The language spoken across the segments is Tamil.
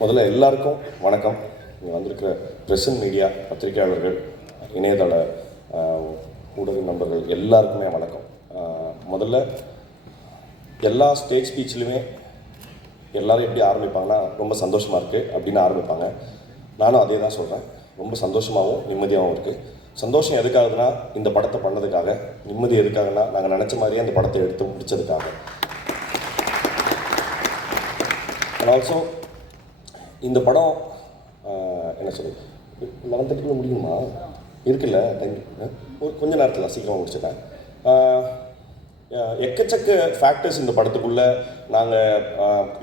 முதல்ல எல்லாருக்கும் வணக்கம். இங்கே வந்திருக்கிற ப்ரெஸ் மீடியா பத்திரிகையாளர்கள் இணையதள ஊடக நண்பர்கள் எல்லாருக்குமே வணக்கம். முதல்ல எல்லா ஸ்டேஜ் ஸ்பீச்லையுமே எல்லோரும் எப்படி ஆரம்பிப்பாங்கன்னா ரொம்ப சந்தோஷமாக இருக்குது அப்படின்னு ஆரம்பிப்பாங்க. நானும் அதே தான் சொல்கிறேன் ரொம்ப சந்தோஷமாகவும் நிம்மதியாகவும் இருக்குது சந்தோஷம் எதுக்காகுதுன்னா இந்த படத்தை பண்ணதுக்காக. நிம்மதி எதுக்காகனா நாங்கள் நினச்ச மாதிரியே அந்த படத்தை எடுத்து முடித்ததுக்காக அண்ட் ஆல்சோ இந்த படம் என்ன சொல்றது? லெவன் தேர்ட்டிக்குள்ள முடியுமா? இருக்குல்ல ஒரு கொஞ்ச நேரத்தில் சீக்கிரம் சீக்கிரமாக முடிச்சிட்டேன் எக்கச்சக்க ஃபேக்டர்ஸ் இந்த படத்துக்குள்ளே நாங்கள்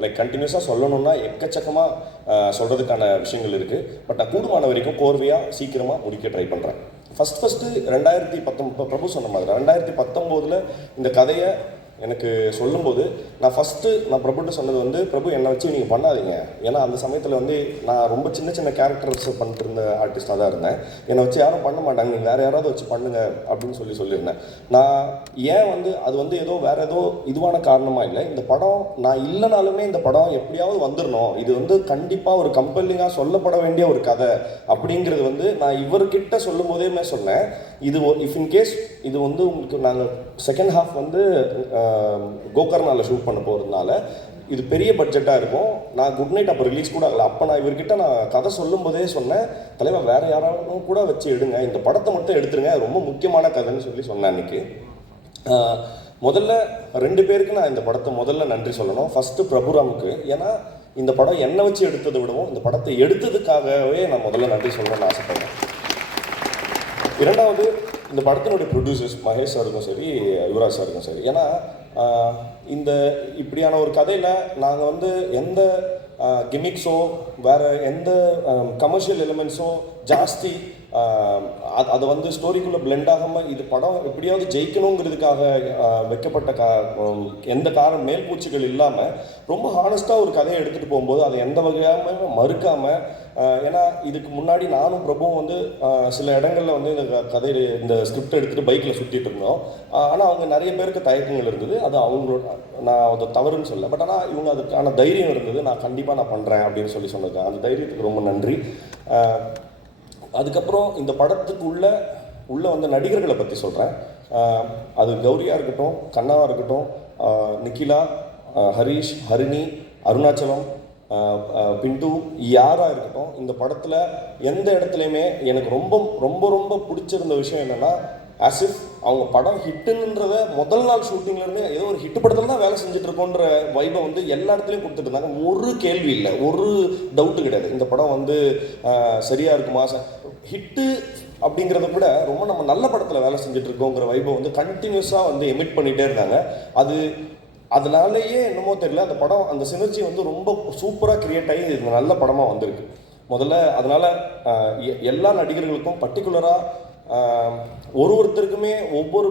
லைக் கண்டினியூஸாக சொல்லணும்னா எக்கச்சக்கமாக சொல்கிறதுக்கான விஷயங்கள் இருக்குது பட் நான் கூடுமான வரைக்கும் கோர்வையாக சீக்கிரமாக முடிக்க ட்ரை பண்ணுறேன் ஃபஸ்ட் ஃபஸ்ட்டு ரெண்டாயிரத்தி பத்தொம்பது பிரபு சொன்ன மாதிரி ரெண்டாயிரத்தி பத்தொம்போதில் இந்த கதையை எனக்கு சொல்லும்போது நான் ஃபஸ்ட்டு நான் பிரபுட்ட சொன்னது வந்து பிரபு என்னை வச்சு நீங்கள் பண்ணாதீங்க. ஏன்னா அந்த சமயத்தில் வந்து நான் ரொம்ப சின்ன சின்ன கேரக்டர்ஸ் பண்ணிட்டு இருந்த ஆர்டிஸ்டாக தான் இருந்தேன். என்னை வச்சு யாரும் பண்ண மாட்டாங்க. நீங்கள் வேறு யாராவது வச்சு பண்ணுங்க அப்படின்னு சொல்லி சொல்லியிருந்தேன். நான் ஏன் வந்து அது வந்து ஏதோ வேறு ஏதோ இதுவான காரணமாக இல்லை. இந்த படம் நான் இல்லைனாலுமே இந்த படம் எப்படியாவது வந்துடணும் இது வந்து கண்டிப்பாக ஒரு கம்பெல்லிங்காக சொல்லப்பட வேண்டிய ஒரு கதை அப்படிங்கிறது வந்து நான் இவர்கிட்ட சொல்லும் போதேமே சொன்னேன். இது இஃப் இன் கேஸ் இது வந்து உங்களுக்கு நாங்கள் செகண்ட் ஹாஃப் வந்து கோகர்னாவில் ஷூட் பண்ண போகிறதுனால இது பெரிய பட்ஜெட்டாக இருக்கும். நான் குட் நைட் அப்போ ரிலீஸ் கூட ஆகல. அப்போ நான் இவர்கிட்ட நான் கதை சொல்லும் போதே சொன்னேன் தலைவர் வேறு யாராவது கூட வச்சு எடுங்க. இந்த படத்தை மட்டும் எடுத்துருங்க. ரொம்ப முக்கியமான கதைன்னு சொல்லி சொன்னேன் அன்னைக்கு. முதல்ல ரெண்டு பேருக்கு நான் இந்த படத்தை முதல்ல நன்றி சொல்லணும். ஃபஸ்ட்டு பிரபுராமுக்கு ஏன்னா இந்த படம் என்னை வச்சு எடுத்ததை விடவும் இந்த படத்தை எடுத்ததுக்காகவே நான் முதல்ல நன்றி சொல்லணும்னு ஆசைப்படுறேன். இரண்டாவது இந்த படத்தினுடைய ப்ரொடியூசர்ஸ் மகேஷ் சாருக்கும் சரி யுவராஜ் சாருக்கும் சரி ஏன்னா இந்த இப்படியான ஒரு கதையில் நாங்கள் வந்து எந்த கிமிக்ஸோ வேறு எந்த கமர்ஷியல் எலிமெண்ட்ஸோ ஜாஸ்தி அது அதை வந்து ஸ்டோரிக்குள்ளே பிளெண்ட் ஆகாமல் இது படம் எப்படியாவது ஜெயிக்கணுங்கிறதுக்காக வைக்கப்பட்ட கா எந்த காரணம் மேல்பூச்சிகள் இல்லாமல் ரொம்ப ஹானஸ்ட்டாக ஒரு கதையை எடுத்துகிட்டு போகும்போது அதை எந்த வகையாம மறுக்காமல் ஏன்னா இதுக்கு முன்னாடி நானும் பிரபுவும் வந்து சில இடங்களில் வந்து இந்த க- கதை இந்த ஸ்கிரிப்ட் எடுத்துகிட்டு பைக்கில் சுற்றிட்டு இருந்தோம். ஆனால் அவங்க நிறைய பேருக்கு தயக்கங்கள் இருந்தது. அது அவங்களோட நான் அதை தவறுன்னு சொல்ல பட் ஆனால் இவங்க அதுக்கான தைரியம் இருந்தது. நான் கண்டிப்பாக நான் பண்ணுறேன் அப்படின்னு சொல்லி சொன்னது அந்த தைரியத்துக்கு ரொம்ப நன்றி. அதுக்கப்புறம் இந்த படத்துக்கு உள்ள உள்ள வந்த நடிகர்களை பற்றி சொல்கிறேன் அது கௌரியாக இருக்கட்டும் கண்ணாவாக இருக்கட்டும் நிக்கிலா ஹரீஷ் ஹரிஷ் ஹரிணி அருணாச்சலம் பிண்டு யாராக இருக்கட்டும் இந்த படத்தில் எந்த இடத்துலையுமே எனக்கு ரொம்ப ரொம்ப ரொம்ப பிடிச்சிருந்த விஷயம் என்னென்னா ஆசிஃப் அவங்க படம் ஹிட்டுன்றத முதல் நாள் ஷூட்டிங்லேருந்து ஏதோ ஒரு ஹிட் படத்தில் தான் வேலை செஞ்சுட்டு இருக்கோன்ற வைபை வந்து எல்லா இடத்துலையும் கொடுத்துட்டு இருந்தாங்க. ஒரு கேள்வி இல்லை ஒரு டவுட்டு கிடையாது. இந்த படம் வந்து சரியாக இருக்குமா? ஹிட்டு அப்படிங்கிறத விட ரொம்ப நம்ம நல்ல படத்தில் வேலை செஞ்சுட்டு இருக்கோங்கிற வைபை வந்து கண்டினியூஸாக வந்து எமிட் பண்ணிகிட்டே இருந்தாங்க. அது அதனாலேயே என்னமோ தெரியல அந்த படம் அந்த சினர்ஜி வந்து ரொம்ப சூப்பராக கிரியேட் ஆகி இது நல்ல படமாக வந்திருக்கு. முதல்ல அதனால் எல்லா நடிகர்களுக்கும் பர்டிகுலராக ஒரு ஒருத்தருக்குமே ஒவ்வொரு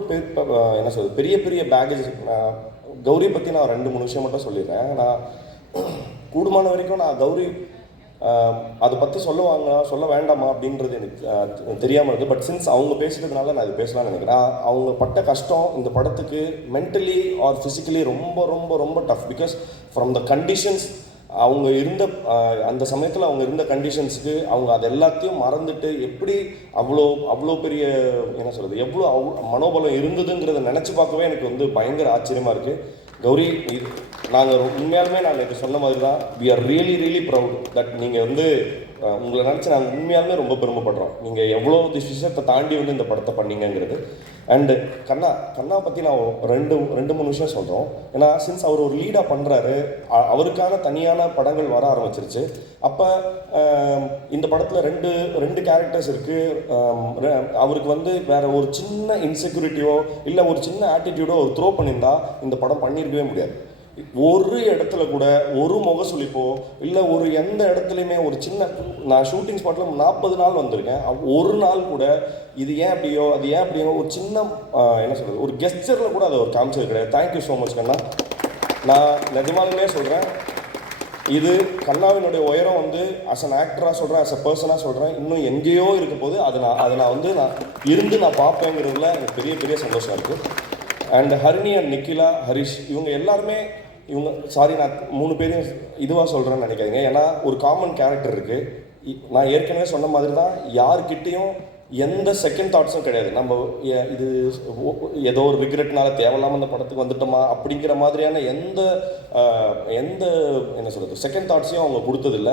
என்ன சொல்றது பெரிய பெரிய பேகேஜ் கௌரி பற்றி நான் ரெண்டு மூணு விஷயம் மட்டும் சொல்லிடுறேன். நான் கூடுமான வரைக்கும் நான் கௌரி அதை பற்றி சொல்லுவாங்க சொல்ல வேண்டாமா? அப்படின்றது எனக்கு தெரியாமல் இருக்குது பட் சின்ஸ் அவங்க பேசுகிறதுனால நான் இது பேசலாம்னு நினைக்கிறேன். அவங்க பட்ட கஷ்டம் இந்த படத்துக்கு மென்டலி ஆர் ஃபிசிக்கலி ரொம்ப ரொம்ப ரொம்ப tough because from the conditions அவங்க இருந்த அந்த சமயத்தில் அவங்க இருந்த கண்டிஷன்ஸுக்கு அவங்க அது எல்லாத்தையும் மறந்துட்டு எப்படி அவ்வளோ அவ்வளோ பெரிய என்ன சொல்கிறது எவ்வளோ அவ் மனோபலம் இருந்ததுங்கிறத நினச்சி பார்க்கவே எனக்கு வந்து பயங்கர ஆச்சரியமாக இருக்குது கௌரி நாங்கள் உண்மையாலுமே நான் நேற்று சொன்ன மாதிரி தான் we are really really proud that நீங்கள் வந்து உங்களை நினச்சி நாங்கள் உண்மையாலுமே ரொம்ப பெருமைப்படுறோம். நீங்கள் எவ்வளோ விஷயத்தை தாண்டி வந்து இந்த படத்தை பண்ணீங்கங்கிறது. அண்டு கண்ணா கண்ணா பற்றி நான் ரெண்டு ரெண்டு மூணு விஷயம் சொல்கிறோம் ஏன்னா சின்ஸ் அவர் ஒரு லீடாக பண்ணுறாரு அவருக்கான தனியான படங்கள் வர ஆரம்பிச்சிருச்சு. அப்போ இந்த படத்தில் ரெண்டு ரெண்டு கேரக்டர்ஸ் இருக்குது அவருக்கு வந்து வேற ஒரு சின்ன இன்செக்யூரிட்டியோ இல்லை ஒரு சின்ன ஆட்டிடியூடோ ஒரு த்ரோ பண்ணியிருந்தா இந்த படம் பண்ணியிருக்கவே முடியாது. ஒரு இடத்துல கூட ஒரு முகசுளிப்போ இல்லை ஒரு எந்த இடத்துலையுமே ஒரு சின்ன நான் ஷூட்டிங் ஸ்பாட்டில் நாற்பது நாள் வந்திருக்கேன். ஒரு நாள் கூட இது ஏன் அப்படியோ அது ஏன் அப்படியோ ஒரு சின்ன என்ன சொல்கிறது ஒரு கெஸ்டரில் கூட அதை ஒரு காமிச்சது கிடையாது. தேங்க்யூ ஸோ மச் கண்ணா. நான் நிஜமாலுமே சொல்கிறேன் இது கண்ணாவினுடைய உயரம் வந்து அஸ் அன் ஆக்டராக சொல்கிறேன் அஸ் அ பர்சனாக சொல்கிறேன் இன்னும் எங்கேயோ இருக்க போது அதை நான் அதை நான் வந்து நான் இருந்து நான் பார்ப்பேங்கிறதுல எனக்கு பெரிய பெரிய சந்தோஷம் இருக்குது அண்ட் ஹரிணி அண்ட் நிக்கிலா ஹரிஷ் இவங்க எல்லாருமே இவங்க சாரி நான் மூணு பேரையும் இதுவாக சொல்கிறேன்னு நினைக்காதீங்க. ஏன்னா ஒரு காமன் கேரக்டர் இருக்குது நான் ஏற்கனவே சொன்ன மாதிரி தான் யார்கிட்டேயும் எந்த செகண்ட் தாட்ஸும் கிடையாது. நம்ம இது ஓ- ஏதோ ஒரு ரிக்ரெட்னால தேவையில்லாமல் அந்த படத்துக்கு வந்துட்டோமா அப்படிங்கிற மாதிரியான எந்த எந்த என்ன சொல்கிறது செகண்ட் தாட்ஸையும் அவங்க கொடுத்ததில்ல.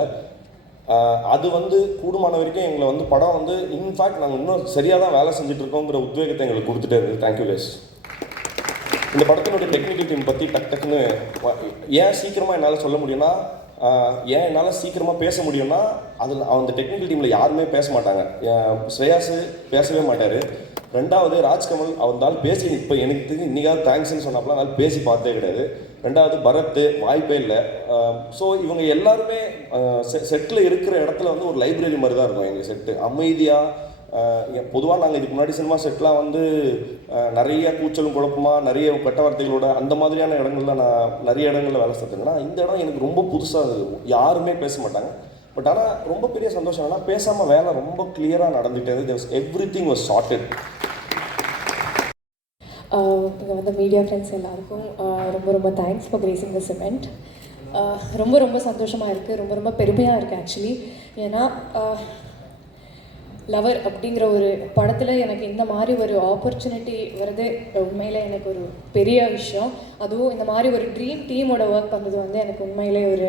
அது வந்து கூடுமான வரைக்கும் எங்களை வந்து படம் வந்து இன்ஃபேக்ட் நாங்கள் இன்னும் சரியாக தான் வேலை செஞ்சுட்டு இருக்கோங்கிற உத்வேகத்தை எங்களுக்கு கொடுத்துட்டே இருக்குது. தேங்க்யூ கேஸ் இந்த படத்தினுடைய டெக்னிக்கல் டீம் பற்றி டக் டக்குன்னு ஏன் சீக்கிரமாக என்னால் சொல்ல முடியும்னா ஏன் என்னால் சீக்கிரமாக பேச முடியும்னா அதில் அந்த டெக்னிக்கல் டீமில் யாருமே பேச மாட்டாங்க. ஏன் பேசவே மாட்டார். ரெண்டாவது ராஜ்கமல் அவந்தால் பேசி இப்போ எனக்கு தெரிஞ்சு இன்றைக்காவது தேங்க்ஸ்னு சொன்னாப்பெல்லாம் அதனால் பேசி பார்த்தே கிடையாது. ரெண்டாவது பரத் வாய்ப்பே இல்லை. ஸோ இவங்க எல்லாருமே செட்டில் இருக்கிற இடத்துல வந்து ஒரு லைப்ரரி மாதிரி தான் இருக்கும் எங்கள் செட்டு அமைதியாக பொதுவாக நாங்கள் இதுக்கு முன்னாடி சினிமா செட்லாம் வந்து நிறைய கூச்சலும் குழப்பமாக நிறைய கெட்ட வார்த்தைகளோட அந்த மாதிரியான இடங்களில் நான் நிறைய இடங்களில் வேலை செஞ்சுருக்கேன்னா இந்த இடம் எனக்கு ரொம்ப புதுசாக யாருமே பேச மாட்டாங்க. பட் ஆனால் ரொம்ப பெரிய சந்தோஷம் என்னன்னா பேசாமல் வேலை ரொம்ப கிளியராக நடந்துகிட்டே இருந்தது எவ்ரி திங் வாஸ் சார்ட்டட் இங்கே வந்து மீடியா ஃப்ரெண்ட்ஸ் எல்லாருக்கும் ரொம்ப ரொம்ப thanks for gracing the cement ரொம்ப ரொம்ப சந்தோஷமாக இருக்குது ரொம்ப ரொம்ப பெருமையாக இருக்குது ஆக்சுவலி ஏன்னா லவர் அப்படிங்கிற ஒரு படத்தில் எனக்கு இந்த மாதிரி ஒரு ஆப்பர்ச்சுனிட்டி வருது உண்மையில் எனக்கு ஒரு பெரிய விஷயம். அதுவும் இந்த மாதிரி ஒரு ட்ரீம் டீமோட ஒர்க் பண்ணுறது வந்து எனக்கு உண்மையிலே ஒரு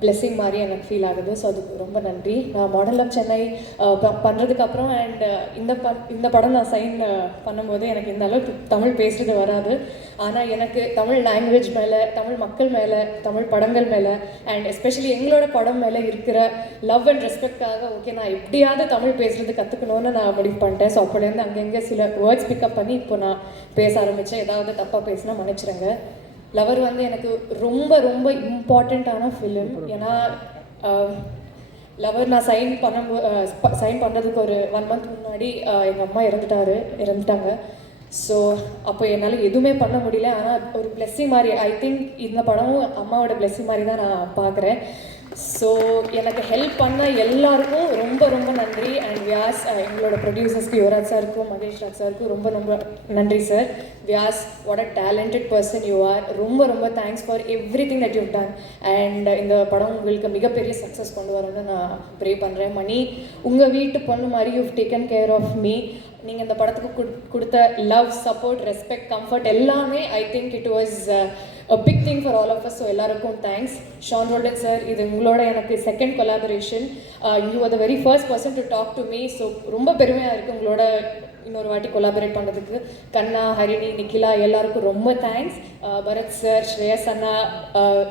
பிளெஸ்ஸிங் மாதிரி எனக்கு ஃபீல் ஆகுது. ஸோ அதுக்கு ரொம்ப நன்றி. நான் மாடல் ஆஃப் சென்னை பண்ணுறதுக்கு அப்புறம் அண்ட் இந்த ப இந்த படம் நான் சைன் பண்ணும்போது எனக்கு இந்த அளவுக்கு தமிழ் பேசுறது வராது. ஆனால் எனக்கு தமிழ் லாங்குவேஜ் மேலே தமிழ் மக்கள் மேலே தமிழ் படங்கள் மேலே அண்ட் எஸ்பெஷலி எங்களோட படம் மேலே இருக்கிற லவ் அண்ட் ரெஸ்பெக்டாக ஓகே நான் எப்படியாவது தமிழ் பேசுறது கற்றுக்கணும்னு நான் முடிவு பண்ணிட்டேன். ஸோ அப்போலேருந்து அங்கங்கே சில வேர்ட்ஸ் பிக்கப் பண்ணி இப்போ நான் பேச ஆரம்பித்தேன் ஏதாவது தப்பாக பேசினா மன்னிச்சிடுங்க லவர் வந்து எனக்கு ரொம்ப ரொம்ப இம்பார்ட்டண்ட்டான ஃபிலிம் ஏன்னா லவர் நான் சைன் பண்ணும்போது சைன் பண்ணுறதுக்கு ஒரு ஒன் மந்த் முன்னாடி எங்கள் அம்மா இறந்துட்டாரு இறந்துட்டாங்க. ஸோ அப்போ என்னால் எதுவுமே பண்ண முடியல. ஆனால் ஒரு பிளெஸ்ஸிங் மாதிரி ஐ திங்க் இந்த படமும் அம்மாவோட பிளெஸ்ஸிங் மாதிரி தான் நான் பார்க்குறேன் ஸோ எனக்கு ஹெல்ப் பண்ண எல்லாருக்கும் ரொம்ப ரொம்ப நன்றி. அண்ட் வியாஸ் uh, எங்களோட ப்ரொடியூசர்ஸ்க்கு யுவராஜ் சாருக்கும் மகேஷ் ராஜ் சாருக்கும் ரொம்ப ரொம்ப நன்றி sir Vyas what a talented person you are ரொம்ப ரொம்ப thanks for everything that you done and இந்த படம் உங்களுக்கு மிகப்பெரிய சக்ஸஸ் கொண்டு வரணும்னு நான் ப்ரே பண்ணுறேன் மணி உங்கள் வீட்டு பொண்ணு மாதிரி you taken care of me நீங்கள் இந்த படத்துக்கு கொடுத்த லவ் சப்போர்ட் ரெஸ்பெக்ட் கம்ஃபர்ட் எல்லாமே I think it was a big thing for all of us so எல்லாருக்கும் தேங்க்ஸ் ஷான் ரோல்டன் சார் இது உங்களோட எனக்கு second collaboration you are the very first person to talk to me so ரொம்ப பெருமையாக இருக்குது உங்களோட இன்னொரு வாட்டி கொலாபரேட் பண்ணுறதுக்கு கண்ணா ஹரிணி நிக்கிலா எல்லாருக்கும் ரொம்ப தேங்க்ஸ் பரத் சார் ஸ்ரேயஸ் அண்ணா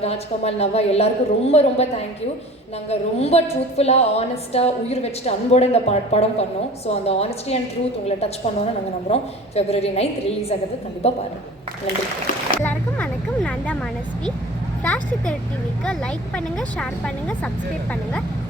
ராஜ்கமல் நவா எல்லாருக்கும் ரொம்ப ரொம்ப தேங்க்யூ நாங்கள் ரொம்ப ட்ரூத்ஃபுல்லாக ஆனஸ்ட்டாக உயிர் வச்சுட்டு அன்போடு இந்த ப படம் பண்ணோம். ஸோ அந்த ஆனஸ்டி அண்ட் ட்ரூத் உங்களை டச் பண்ணோன்னு நாங்கள் நம்புகிறோம் ஃபெப்ரவரி நைன்த் ரிலீஸ் ஆகிறது கண்டிப்பாக பாருங்கள் நன்றி. எல்லாருக்கும் வணக்கம். நான் தான் மனஸ்வி. ஃப்ளாஷ் சித்தர் டிவிக்கு லைக் பண்ணுங்கள் ஷேர் பண்ணுங்கள் சப்ஸ்கிரைப் பண்ணுங்கள்